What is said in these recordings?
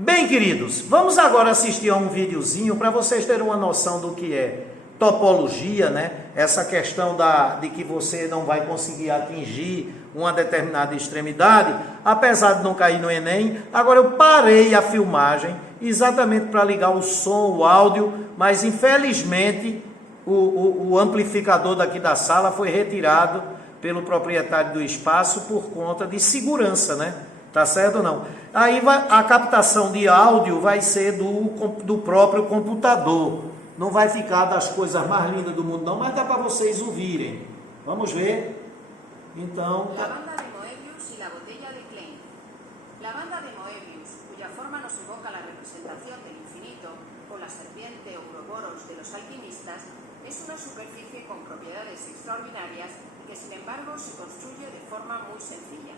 Bem, queridos, vamos agora assistir a um videozinho para vocês terem uma noção do que é topologia, né? Essa questão de que você não vai conseguir atingir uma determinada extremidade, apesar de não cair no Enem. Agora eu parei a filmagem exatamente para ligar o som, o áudio, mas infelizmente o amplificador daqui da sala foi retirado pelo proprietário do espaço por conta de segurança, né? Tá certo ou não? Aí a captação de áudio vai ser do próprio computador. Não vai ficar das coisas mais lindas do mundo não, mas dá para vocês ouvirem. Vamos ver? Então... La banda de Moebius y la botella de Klein. La banda de Moebius, cuya forma nos evoca la representación del infinito, o la serpiente Ouroboros de los alquimistas, es una superficie con propiedades extraordinarias que sin embargo se construye de forma muy sencilla.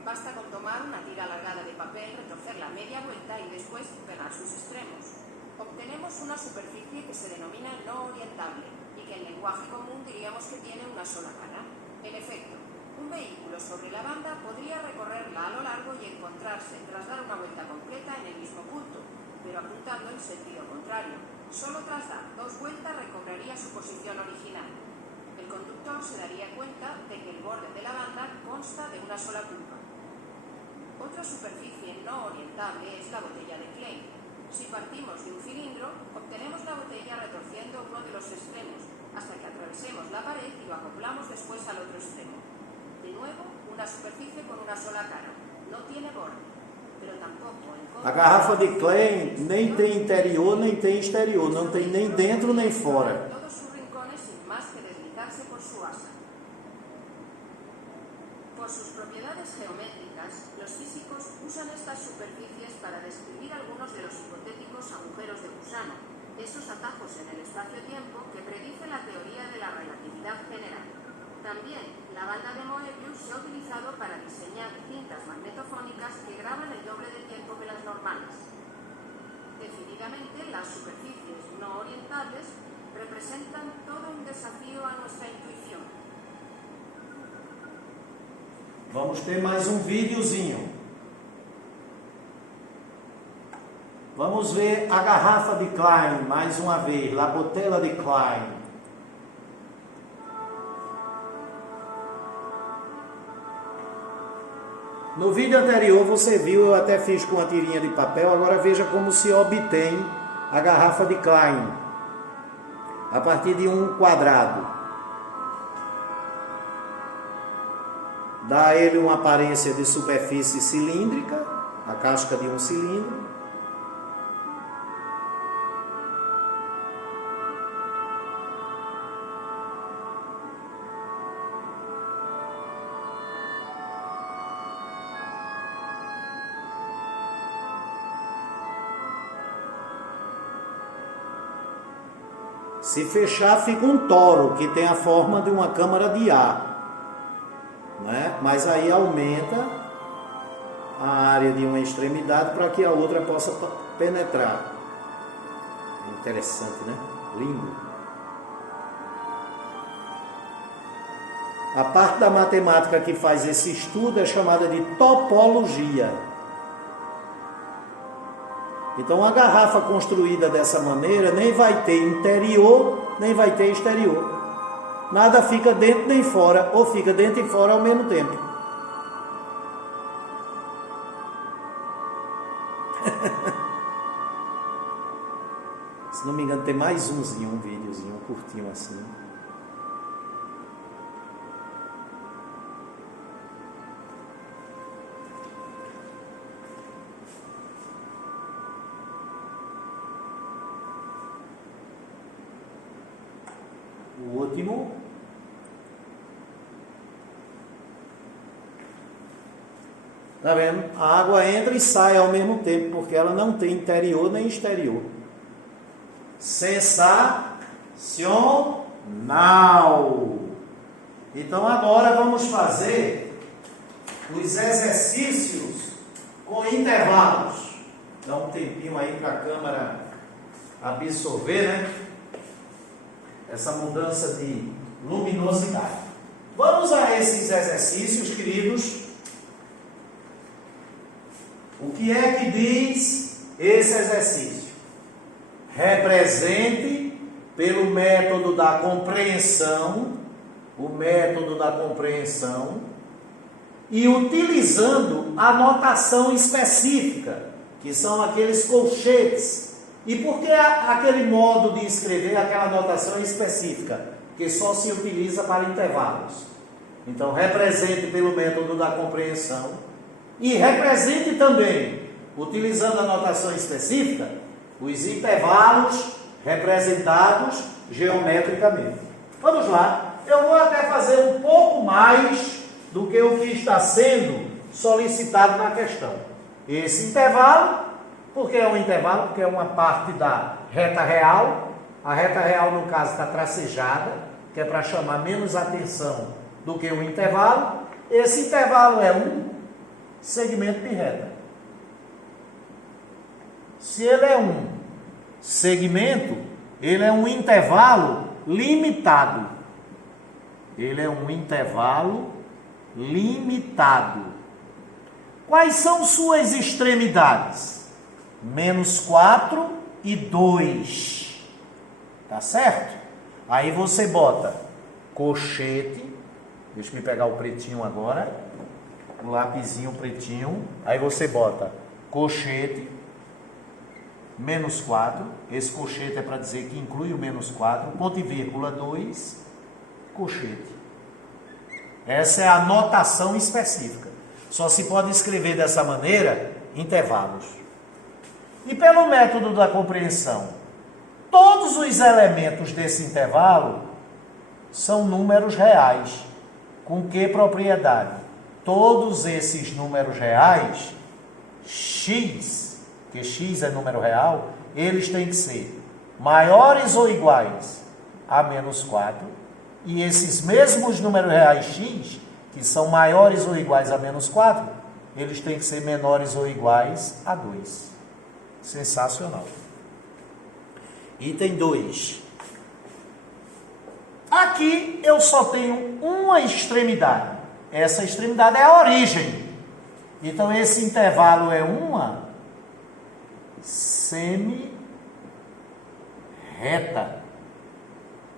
Basta con tomar una tira alargada de papel, retorcerla media vuelta y después pegar sus extremos. Obtenemos una superficie que se denomina no orientable y que en lenguaje común diríamos que tiene una sola cara. En efecto, un vehículo sobre la banda podría recorrerla a lo largo y encontrarse tras dar una vuelta completa en el mismo punto, pero apuntando en sentido contrario. Solo tras dar 2 vueltas recobraría su posición original. El conductor se daría cuenta de que el borde de la banda consta de una sola curva. Otra superficie no orientable es la botella de Klein. Si partimos de un cilindro, obtenemos la botella retorciendo uno de los extremos, hasta que atravesemos la pared y lo acoplamos después al otro extremo. De nuevo, una superficie con una sola cara. No tiene borde, pero tampoco... A garrafa de Klein nem tem interior nem tem exterior, não tem nem dentro nem fora. Todos sus rincones sin más que deslizarse por su asa. Por sus propiedades geométricas, los físicos usan estas superficies para describir algunos de los hipotéticos agujeros de gusano, esos atajos en el espacio-tiempo que predice la teoría de la relatividad general. También, la banda de Moebius se ha utilizado para diseñar cintas magnetofónicas que graban el doble de tiempo que las normales. Decididamente, las superficies no orientables representan todo un desafío a nuestra intuición. Vamos ter mais um videozinho. Vamos ver a garrafa de Klein, mais uma vez, La Botella de Klein. No vídeo anterior você viu, eu até fiz com uma tirinha de papel, agora veja como se obtém a garrafa de Klein. A partir de um quadrado. Dá a ele uma aparência de superfície cilíndrica, a casca de um cilindro. Se fechar, fica um toro, que tem a forma de uma câmara de ar. Né? Mas aí aumenta a área de uma extremidade para que a outra possa penetrar. Interessante, né? Lindo. A parte da matemática que faz esse estudo é chamada de topologia. Então a garrafa construída dessa maneira nem vai ter interior, nem vai ter exterior. Nada fica dentro nem fora, ou fica dentro e fora ao mesmo tempo. Se não me engano, tem mais um videozinho curtinho assim. O último. Tá vendo? A água entra e sai ao mesmo tempo, porque ela não tem interior nem exterior. Sensacional! Então agora vamos fazer os exercícios com intervalos. Dá um tempinho aí para a câmera absorver, né? Essa mudança de luminosidade. Vamos a esses exercícios, queridos. O que é que diz esse exercício. Represente pelo método da compreensão, o método da compreensão, e utilizando a notação específica, que são aqueles colchetes. E por que aquele modo de escrever, aquela notação é específica? Porque só se utiliza para intervalos. Então, represente pelo método da compreensão e represente também, utilizando a notação específica, os intervalos representados geometricamente. Vamos lá, eu vou até fazer um pouco mais do que o que está sendo solicitado na questão. Esse intervalo, porque é um intervalo? Porque é uma parte da reta real. A reta real, no caso, está tracejada, que é para chamar menos atenção do que o intervalo. Esse intervalo é um segmento de reta. Se ele é um segmento, ele é um intervalo limitado. Ele é um intervalo limitado. Quais são suas extremidades? -4 e 2. Tá certo? Aí você bota colchete. Deixa eu pegar o pretinho agora. O lapisinho pretinho. Aí você bota colchete. -4. Esse colchete é para dizer que inclui o -4. Ponto e vírgula 2. Colchete. Essa é a notação específica. Só se pode escrever dessa maneira intervalos. E pelo método da compreensão, todos os elementos desse intervalo são números reais. Com que propriedade? Todos esses números reais, x, que x é número real, eles têm que ser maiores ou iguais a -4. E esses mesmos números reais x, que são maiores ou iguais a -4, eles têm que ser menores ou iguais a 2. Sensacional. Item 2. Aqui eu só tenho uma extremidade. Essa extremidade é a origem. Então esse intervalo é uma semi-reta,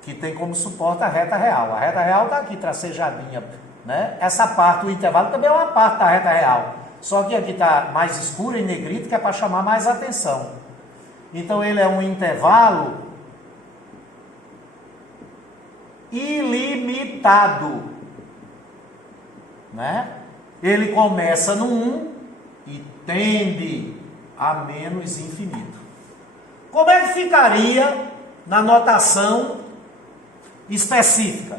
que tem como suporte a reta real. A reta real está aqui tracejadinha, né? Essa parte, o intervalo também é uma parte da reta real. Só que aqui está mais escuro em negrito, que é para chamar mais atenção. Então ele é um intervalo ilimitado, né? Ele começa no 1 e tende a menos infinito. Como é que ficaria na notação específica?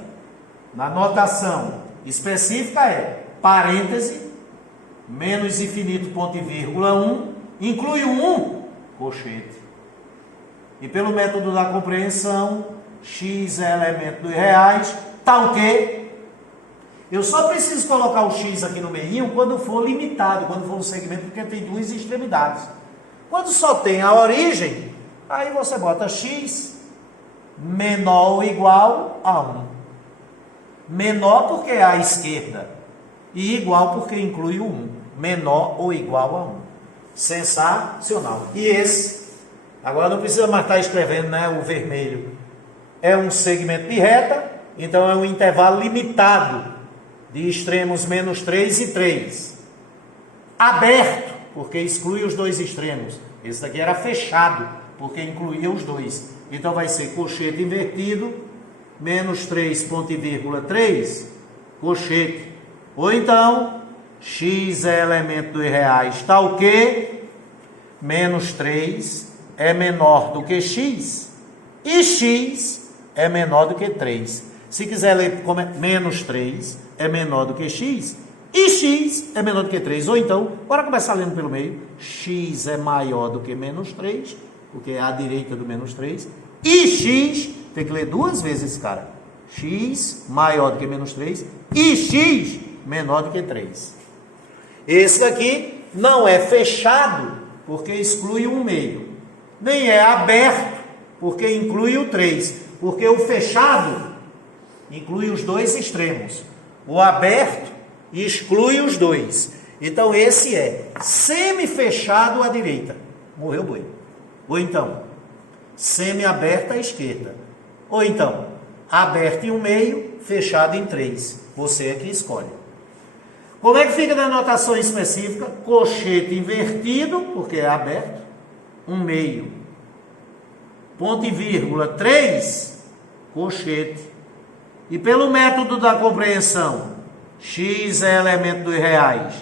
Na notação específica é parêntese, menos infinito, ponto e vírgula 1, inclui o 1, colchete. E pelo método da compreensão, x é elemento dos reais, tá o quê? Eu só preciso colocar o x aqui no meio quando for limitado, quando for um segmento, porque tem duas extremidades. Quando só tem a origem, aí você bota x menor ou igual a 1. Menor porque é à esquerda e igual porque inclui o 1. Menor ou igual a 1. Sensacional. E esse, agora não precisa mais estar escrevendo, né, o vermelho. É um segmento de reta, então é um intervalo limitado de extremos -3 e 3. Aberto, porque exclui os dois extremos. Esse daqui era fechado, porque incluía os dois. Então vai ser colchete invertido, -3, ponto e vírgula 3, colchete. Ou então, x é elemento dos reais, tá o quê? -3 é menor do que x, e x é menor do que 3. Se quiser ler como -3 é menor do que x, e x é menor do que 3. Ou então, bora começar lendo pelo meio. X é maior do que -3, porque é à direita do -3. E x, tem que ler duas vezes, cara. X maior do que -3 e x menor do que 3. Esse aqui não é fechado, porque exclui um meio. Nem é aberto, porque inclui o 3. Porque o fechado inclui os dois extremos. O aberto exclui os dois. Então esse é semi-fechado à direita. morreu o boi. Ou então, semi-aberta à esquerda. Ou então, aberta em um meio, fechada em 3. Você é que escolhe. Como é que fica na notação específica? Cochete invertido, porque é aberto, um meio. Ponto e vírgula, 3, cochete. E pelo método da compreensão, x é elemento dos reais,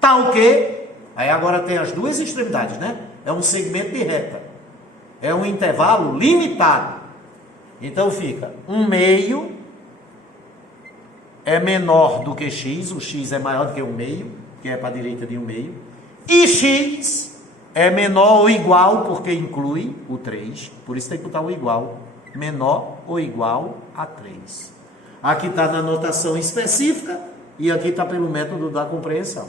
tal que, aí agora tem as duas extremidades, né? É um segmento de reta. É um intervalo limitado. Então fica, um meio é menor do que x, o x é maior do que um meio, que é para a direita de um meio, e x é menor ou igual, porque inclui o 3, por isso tem que botar o igual, menor ou igual a 3. Aqui está na notação específica, e aqui está pelo método da compreensão.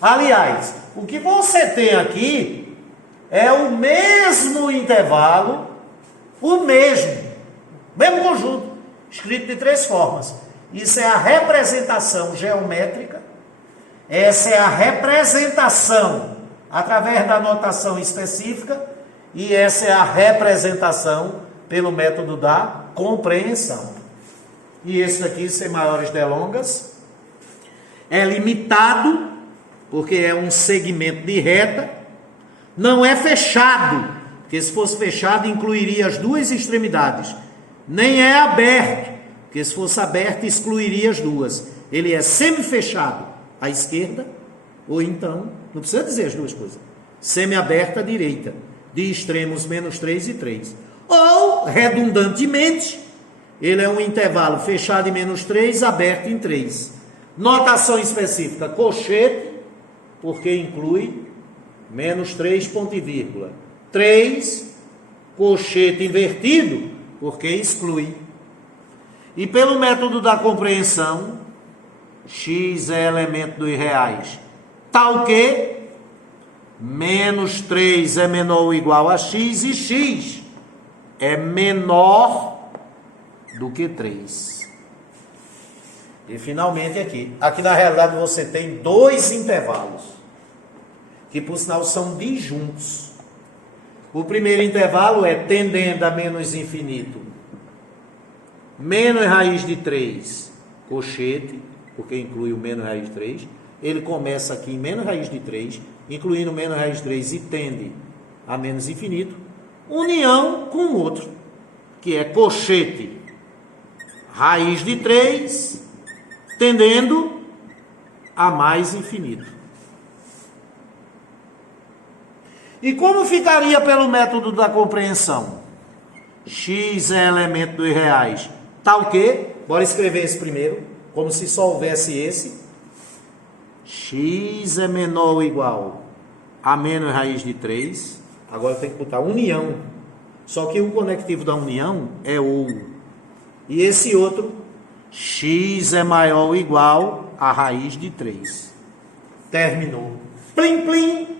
Aliás, o que você tem aqui é o mesmo intervalo, o mesmo conjunto, escrito de 3 formas. Isso é a representação geométrica, essa é a representação através da notação específica, e essa é a representação pelo método da compreensão. E esse daqui, sem maiores delongas, é limitado, porque é um segmento de reta, não é fechado, porque se fosse fechado incluiria as duas extremidades, nem é aberto, porque se fosse aberto excluiria as duas. Ele é semi-fechado à esquerda, ou então, não precisa dizer as duas coisas, semi-aberto à direita, de extremos menos 3 e 3. Ou, redundantemente, ele é um intervalo fechado em menos 3, aberto em 3. Notação específica, cochete, porque inclui menos 3, ponto e vírgula. 3, cochete invertido, porque exclui. E pelo método da compreensão, x é elemento dos reais, tal que menos 3 é menor ou igual a x, e x é menor do que 3. E finalmente aqui na realidade você tem 2 intervalos, que por sinal são disjuntos. O primeiro intervalo é tendendo a menos infinito, menos raiz de 3, cochete, porque inclui o menos raiz de 3. Ele começa aqui em menos raiz de 3, incluindo menos raiz de 3 e tende a menos infinito. União com o outro, que é cochete, raiz de 3, tendendo a mais infinito. E como ficaria pelo método da compreensão? X é elemento dos reais, tal que, bora escrever esse primeiro, como se só houvesse esse. X é menor ou igual a menos raiz de 3. Agora tem que botar união. Só que o conectivo da união é ou. E esse outro, x é maior ou igual a raiz de 3. Terminou. Plim, plim.